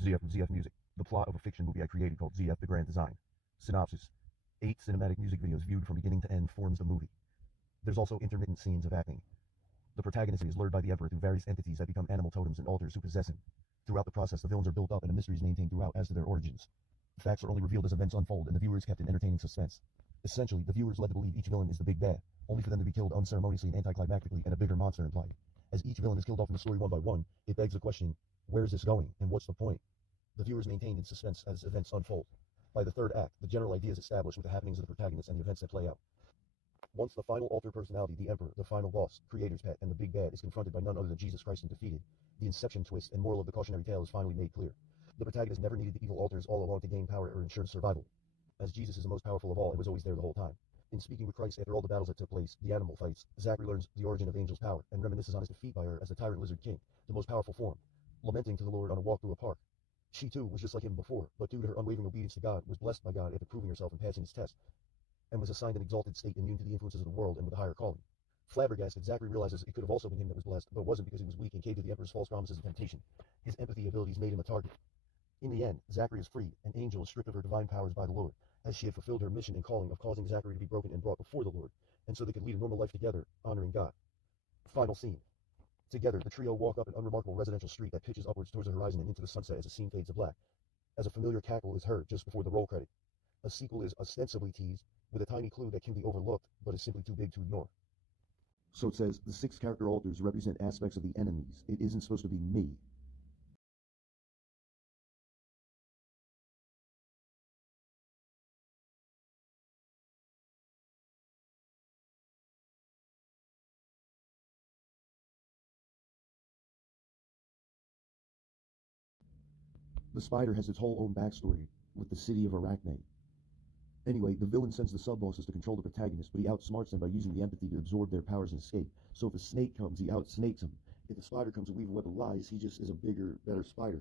ZF from ZFMUSIC, the plot of a fiction movie I created called ZF The Grand Design. Synopsis: 8 cinematic music videos viewed from beginning to end forms the movie. There's also intermittent scenes of acting. The protagonist is lured by the Emperor through various entities that become animal totems and altars who possess him. Throughout the process, the villains are built up and a mystery is maintained throughout as to their origins. The facts are only revealed as events unfold, and the viewer is kept in entertaining suspense. Essentially, the viewer is led to believe each villain is the big bad, only for them to be killed unceremoniously and anticlimactically, and a bigger monster implied. As each villain is killed off in the story one by one, it begs the question, where is this going, and what's the point? The viewer is maintained in suspense as events unfold. By the third act, the general idea is established with the happenings of the protagonist and the events that play out. Once the final alter personality, the Emperor, the final boss, creator's pet, and the big bad is confronted by none other than Jesus Christ and defeated, the inception twist and moral of the cautionary tale is finally made clear. The protagonist never needed the evil altars all along to gain power or ensure survival, as Jesus is the most powerful of all and was always there the whole time. In speaking with Christ after all the battles that took place, the animal fights, Zachary learns the origin of Angel's power and reminisces on his defeat by her as the tyrant lizard king, the most powerful form, lamenting to the Lord on a walk through a park. She too was just like him before, but due to her unwavering obedience to God, was blessed by God after proving herself and passing his test, and was assigned an exalted state immune to the influences of the world and with a higher calling. Flabbergasted, Zachary realizes it could have also been him that was blessed, but wasn't because he was weak and caved to the Emperor's false promises and temptation. His empathy abilities made him a target. In the end, Zachary is freed, and Angel is stripped of her divine powers by the Lord, as she had fulfilled her mission and calling of causing Zachary to be broken and brought before the Lord, and so they could lead a normal life together, honoring God. Final scene. Together, the trio walk up an unremarkable residential street that pitches upwards towards the horizon and into the sunset as the scene fades to black, as a familiar cackle is heard just before the roll credit. A sequel is ostensibly teased, with a tiny clue that can be overlooked, but is simply too big to ignore. So it says, the 6 character alters represent aspects of the enemies. It isn't supposed to be me. The spider has its whole own backstory with the city of Arachne. Anyway, the villain sends the sub-bosses to control the protagonist, but he outsmarts them by using the empathy to absorb their powers and escape. So if a snake comes, he outsnakes him. If a spider comes and weaves a web of lies, he just is a bigger, better spider.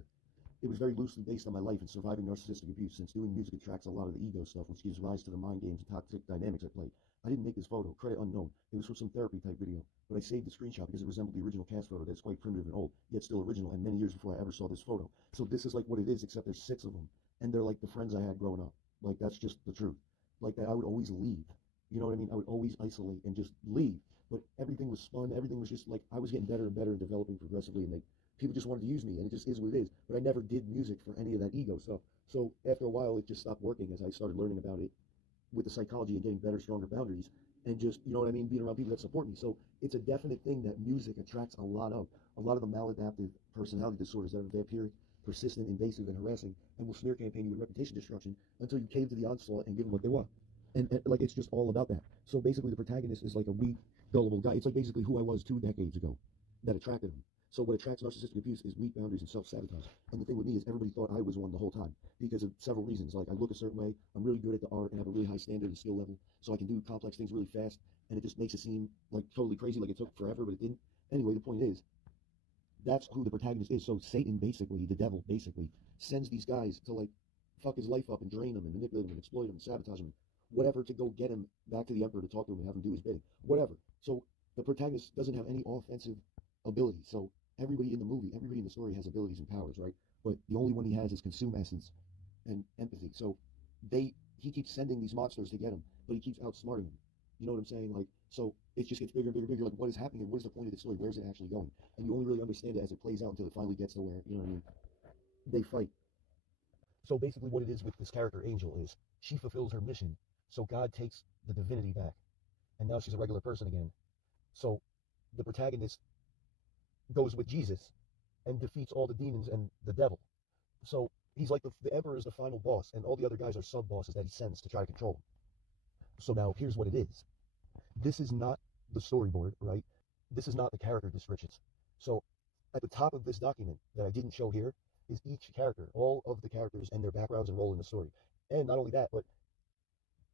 It was very loosely based on my life and surviving narcissistic abuse, since doing music attracts a lot of the ego stuff, which gives rise to the mind games and toxic dynamics at play. I didn't make this photo, credit unknown. It was from some therapy type video, but I saved the screenshot because it resembled the original cast photo that's quite primitive and old, yet still original, and many years before I ever saw this photo. So this is like what it is, except there's 6 of them, and they're like the friends I had growing up. Like, that's just the truth. Like, that I would always leave. You know what I mean? I would always isolate and just leave. But everything was fun. Everything was just like, I was getting better and better and developing progressively, and people just wanted to use me, and it just is what it is. But I never did music for any of that ego stuff. So after a while, it just stopped working as I started learning about it with the psychology and getting better, stronger boundaries, and just, you know what I mean, being around people that support me. So it's a definite thing that music attracts a lot of. A lot of the maladaptive personality disorders that are vampiric, persistent, invasive, and harassing, and will smear campaign you with reputation destruction until you cave to the onslaught and give them what they want. And like, it's just all about that. So basically, the protagonist is like a weak, gullible guy. It's like basically who I was 2 decades ago that attracted him. So what attracts narcissistic abuse is weak boundaries and self-sabotage. And the thing with me is everybody thought I was one the whole time because of several reasons. Like, I look a certain way, I'm really good at the art and have a really high standard and skill level, so I can do complex things really fast, and it just makes it seem like totally crazy, like it took forever, but it didn't. Anyway, the point is, that's who the protagonist is. So Satan, basically, the devil, basically, sends these guys to, like, fuck his life up and drain him and manipulate him and exploit him and sabotage him, whatever, to go get him back to the Emperor to talk to him and have him do his bidding, whatever. So the protagonist doesn't have any offensive ability. So everybody in the movie, everybody in the story has abilities and powers, right? But the only one he has is consume essence and empathy. So he keeps sending these monsters to get him, but he keeps outsmarting them. You know what I'm saying? Like, so it just gets bigger and bigger and bigger. Like, what is happening and what is the point of the story? Where's it actually going? And you only really understand it as it plays out until it finally gets to where, you know what I mean, they fight. So basically what it is with this character, Angel, is she fulfills her mission, so God takes the divinity back, and now she's a regular person again. So the protagonist goes with Jesus and defeats all the demons and the devil. So he's like the Emperor is the final boss, and all the other guys are sub-bosses that he sends to try to control him. So now here's what it is. This is not the storyboard, right? This is not the character descriptions. So at the top of this document that I didn't show here is each character, all of the characters and their backgrounds and role in the story. And not only that, but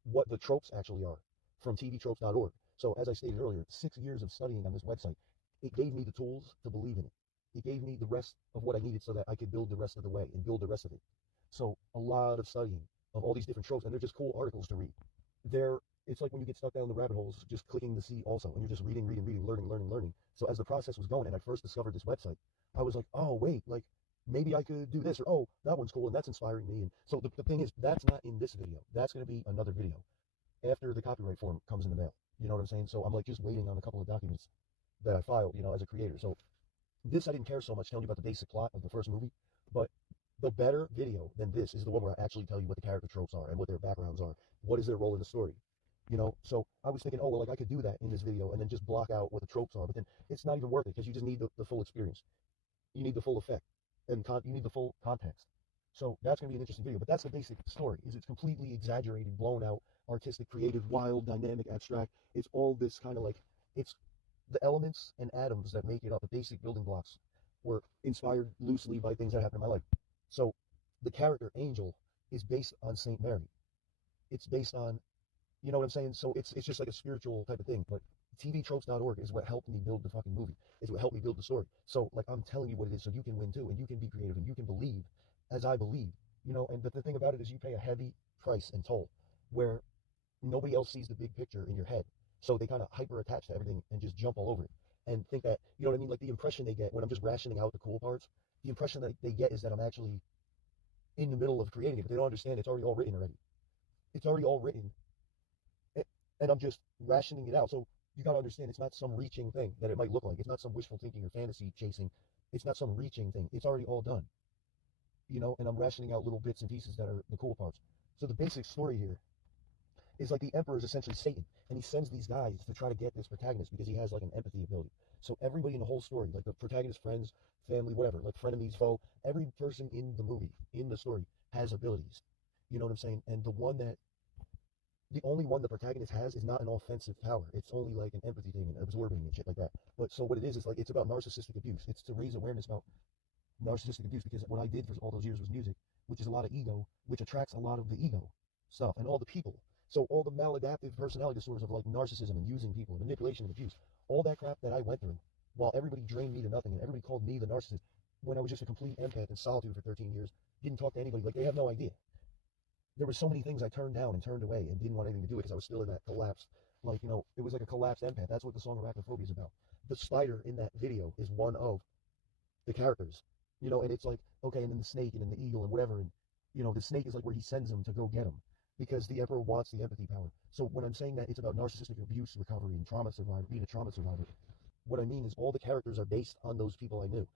what the tropes actually are from tvtropes.org. So as I stated earlier, 6 years of studying on this website, it gave me the tools to believe in it. It gave me the rest of what I needed so that I could build the rest of the way and build the rest of it. So a lot of studying of all these different tropes, and they're just cool articles to read. It's like when you get stuck down the rabbit holes, just clicking to see also, and you're just reading, learning. So as the process was going, and I first discovered this website, I was like, oh wait, like, maybe I could do this, or oh, that one's cool and that's inspiring me. And so the thing is, that's not in this video. That's going to be another video after the copyright form comes in the mail. You know what I'm saying? So I'm like just waiting on a couple of documents that I filed, you know, as a creator. So this I didn't care so much telling you about the basic plot of the first movie, but the better video than this is the one where I actually tell you what the character tropes are and what their backgrounds are. What is their role in the story? You know, so I was thinking, oh, well, like I could do that in this video and then just block out what the tropes are, but then it's not even worth it because you just need the full experience. You need the full effect and you need the full context. So that's going to be an interesting video, but that's the basic story. Is it's completely exaggerated, blown out, artistic, creative, wild, dynamic, abstract. It's all this kind of like, it's the elements and atoms that make it up, the basic building blocks, were inspired loosely by things that happened in my life. So the character Angel is based on Saint Mary. It's based on, you know what I'm saying? So it's just like a spiritual type of thing. But tvtropes.org is what helped me build the fucking movie. Is what helped me build the story. So like I'm telling you what it is, so you can win too, and you can be creative, and you can believe, as I believe. You know, and but the thing about it is, you pay a heavy price and toll, where nobody else sees the big picture in your head. So they kind of hyper attach to everything and just jump all over it and think that, you know what I mean? Like the impression they get when I'm just rationing out the cool parts, the impression that they get is that I'm actually in the middle of creating it, but they don't understand it's already all written already. It's already all written, and I'm just rationing it out. So you got to understand, it's not some reaching thing that it might look like. It's not some wishful thinking or fantasy chasing. It's not some reaching thing. It's already all done, you know, and I'm rationing out little bits and pieces that are the cool parts. So the basic story here is like the Emperor is essentially Satan, and he sends these guys to try to get this protagonist because he has like an empathy ability. So everybody in the whole story, like the protagonist, friends, family, whatever, like frenemies, foe, every person in the movie, in the story, has abilities. You know what I'm saying? And the only one the protagonist has is not an offensive power. It's only like an empathy thing and absorbing and shit like that. But so what it is like, it's about narcissistic abuse. It's to raise awareness about narcissistic abuse, because what I did for all those years was music, which is a lot of ego, which attracts a lot of the ego stuff and all the people. So all the maladaptive personality disorders of like narcissism and using people, manipulation and abuse, all that crap that I went through, while everybody drained me to nothing and everybody called me the narcissist, when I was just a complete empath in solitude for 13 years, didn't talk to anybody, like they have no idea. There were so many things I turned down and turned away and didn't want anything to do with because I was still in that collapse. Like, you know, it was like a collapsed empath. That's what the song Arachnophobia is about. The spider in that video is one of the characters, you know, and it's like, okay, and then the snake and then the eagle and whatever. And, you know, the snake is like where he sends him to go get him because the Emperor wants the empathy power. So when I'm saying that it's about narcissistic abuse recovery and trauma survivor, being a trauma survivor, what I mean is all the characters are based on those people I knew.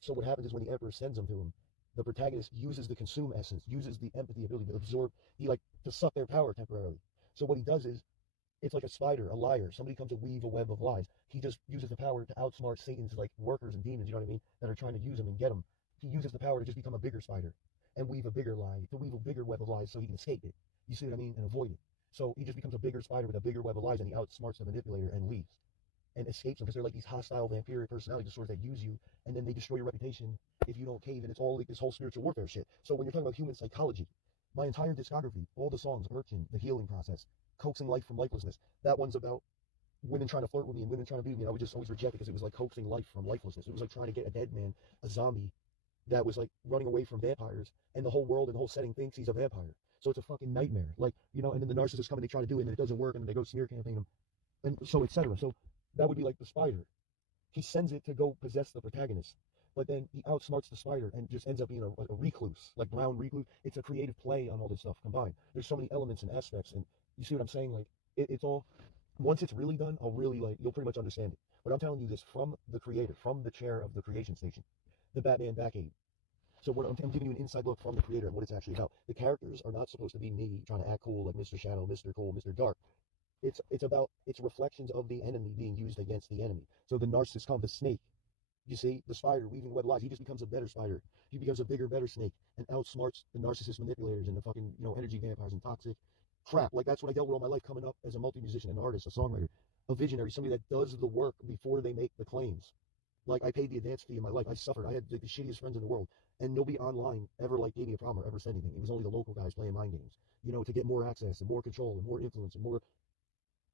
So what happens is when the Emperor sends them to him, the protagonist uses the consume essence, uses the empathy ability to absorb, to suck their power temporarily. So what he does is, it's like a spider, a liar. Somebody comes to weave a web of lies. He just uses the power to outsmart Satan's like workers and demons, you know what I mean, that are trying to use him and get him. He uses the power to just become a bigger spider and weave a bigger lie, to weave a bigger web of lies so he can escape it. You see what I mean? And avoid it. So he just becomes a bigger spider with a bigger web of lies, and he outsmarts the manipulator and leaves and escapes them, because they're like these hostile vampiric personality disorders that use you, and then they destroy your reputation if you don't cave, and it's all like this whole spiritual warfare shit. So when you're talking about human psychology, my entire discography, all the songs, Urchin, The Healing Process, Coaxing Life from Lifelessness, that one's about women trying to flirt with me and women trying to be with me. I would just always reject it because it was like coaxing life from lifelessness. It was like trying to get a dead man, a zombie, that was like running away from vampires, and the whole world and the whole setting thinks he's a vampire. So it's a fucking nightmare. Like, you know, and then the narcissists come and they try to do it, and it doesn't work, and they go smear campaign him, and so etc. So that would be like the spider. He sends it to go possess the protagonist, but then he outsmarts the spider and just ends up being a recluse, like brown recluse. It's a creative play on all this stuff combined. There's so many elements and aspects, and you see what I'm saying? Like, it's all, once it's really done, I'll really, like, you'll pretty much understand it. But I'm telling you this from the creator, from the chair of the creation station, the Batman Batcave. So I'm giving you an inside look from the creator and what it's actually about. The characters are not supposed to be me trying to act cool like Mr. Shadow, Mr. Cool, Mr. Dark. It's reflections of the enemy being used against the enemy. So the narcissist comes, the snake, you see, the spider weaving web lies. He just becomes a better spider. He becomes a bigger, better snake and outsmarts the narcissist manipulators and the fucking, you know, energy vampires and toxic crap. Like, that's what I dealt with all my life coming up as a multi-musician, an artist, a songwriter, a visionary, somebody that does the work before they make the claims. Like, I paid the advance fee in my life. I suffered. I had the shittiest friends in the world, and nobody online ever like gave me a problem or ever said anything. It was only the local guys playing mind games, you know, to get more access and more control and more influence and more,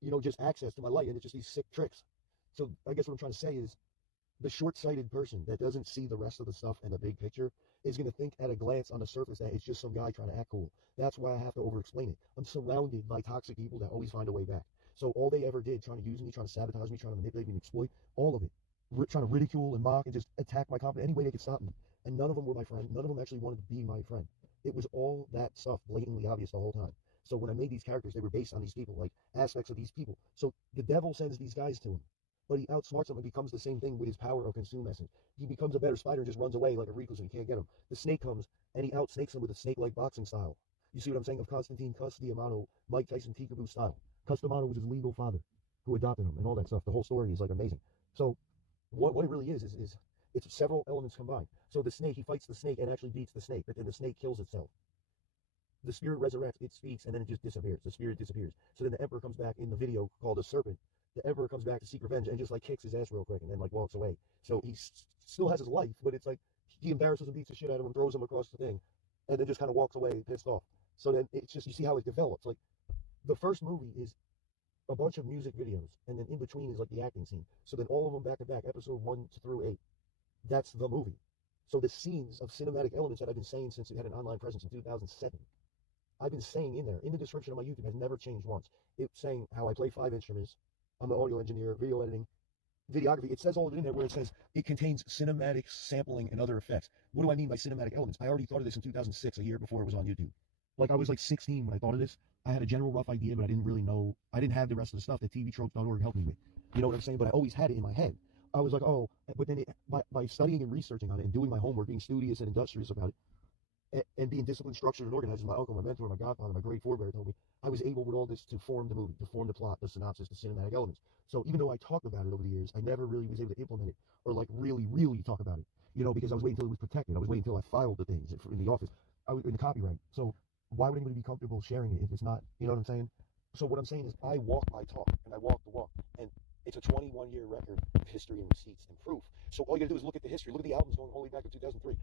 you know, just access to my light, and it's just these sick tricks. So I guess what I'm trying to say is, the short-sighted person that doesn't see the rest of the stuff and the big picture is going to think at a glance on the surface that it's just some guy trying to act cool. That's why I have to over-explain it. I'm surrounded by toxic people that always find a way back. So all they ever did, trying to use me, trying to sabotage me, trying to manipulate me and exploit, all of it, trying to ridicule and mock and just attack my confidence any way they could stop me. and none of them were my friend. None of them actually wanted to be my friend. It was all that stuff blatantly obvious the whole time. So when I made these characters, they were based on these people, like aspects of these people. So the devil sends these guys to him, but he outsmarts them and becomes the same thing with his power of consume essence. He becomes a better spider and just runs away like a recluse and he can't get him. The snake comes and he outsnakes him with a snake-like boxing style. You see what I'm saying? Of Constantine Custodiano, Mike Tyson Peekaboo style. Custodiano was his legal father who adopted him and all that stuff. The whole story is like amazing. So what it really is it's several elements combined. So the snake, he fights the snake and actually beats the snake, but then the snake kills itself. The spirit resurrects, it speaks, and then it just disappears. The spirit disappears. So then the emperor comes back in the video called a serpent. The emperor comes back to seek revenge and just like kicks his ass real quick and then like walks away. So he still has his life, but it's like he embarrasses and beats the shit out of him, throws him across the thing, and then just kind of walks away pissed off. So then it's just, you see how it develops. Like the first movie is a bunch of music videos, and then in between is like the acting scene. So then all of them back to back, episode 1 through 8. That's the movie. So the scenes of cinematic elements that I've been saying since it had an online presence in 2007, I've been saying in there, in the description of my YouTube, has never changed once. It's saying how I play 5 instruments. I'm an audio engineer, video editing, videography. It says all of it in there where it says it contains cinematic sampling and other effects. What do I mean by cinematic elements? I already thought of this in 2006, a year before it was on YouTube. Like I was like 16 when I thought of this. I had a general rough idea, but I didn't really know. I didn't have the rest of the stuff that tvtropes.org helped me with. You know what I'm saying? But I always had it in my head. I was like, oh, but then by studying and researching on it and doing my homework, being studious and industrious about it, and being disciplined, structured, and organized, as my uncle, my mentor, my godfather, my great forebear told me, I was able with all this to form the movie, to form the plot, the synopsis, the cinematic elements. So even though I talked about it over the years, I never really was able to implement it or like really talk about it, you know, because I was waiting until it was protected. I was waiting until I filed the things in the office. I was in the copyright. So why would anybody be comfortable sharing it if it's not, you know what I'm saying? So what I'm saying is I walk my talk and I walk the walk. And it's a 21-year record of history and receipts and proof. So all you gotta do is look at the history. Look at the albums going all the way back to 2003.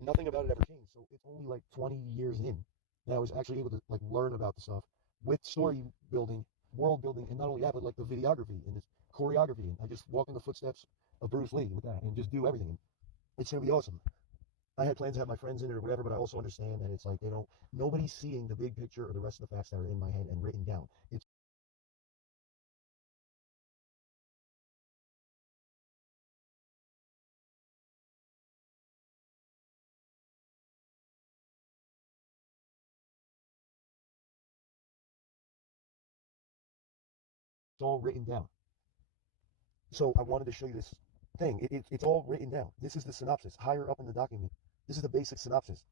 Nothing about it ever changed. So it's only like 20 years in that I was actually able to like learn about the stuff with story building, world building, and not only that, but like the videography and this choreography. And I just walk in the footsteps of Bruce Lee with that and just do everything. And it's gonna be awesome. I had plans to have my friends in it or whatever, but I also understand that it's like, you know, nobody's seeing the big picture or the rest of the facts that are in my head and written down. It's all written down. So I wanted to show you this thing. It's all written down. This is the synopsis higher up in the document. This is the basic synopsis.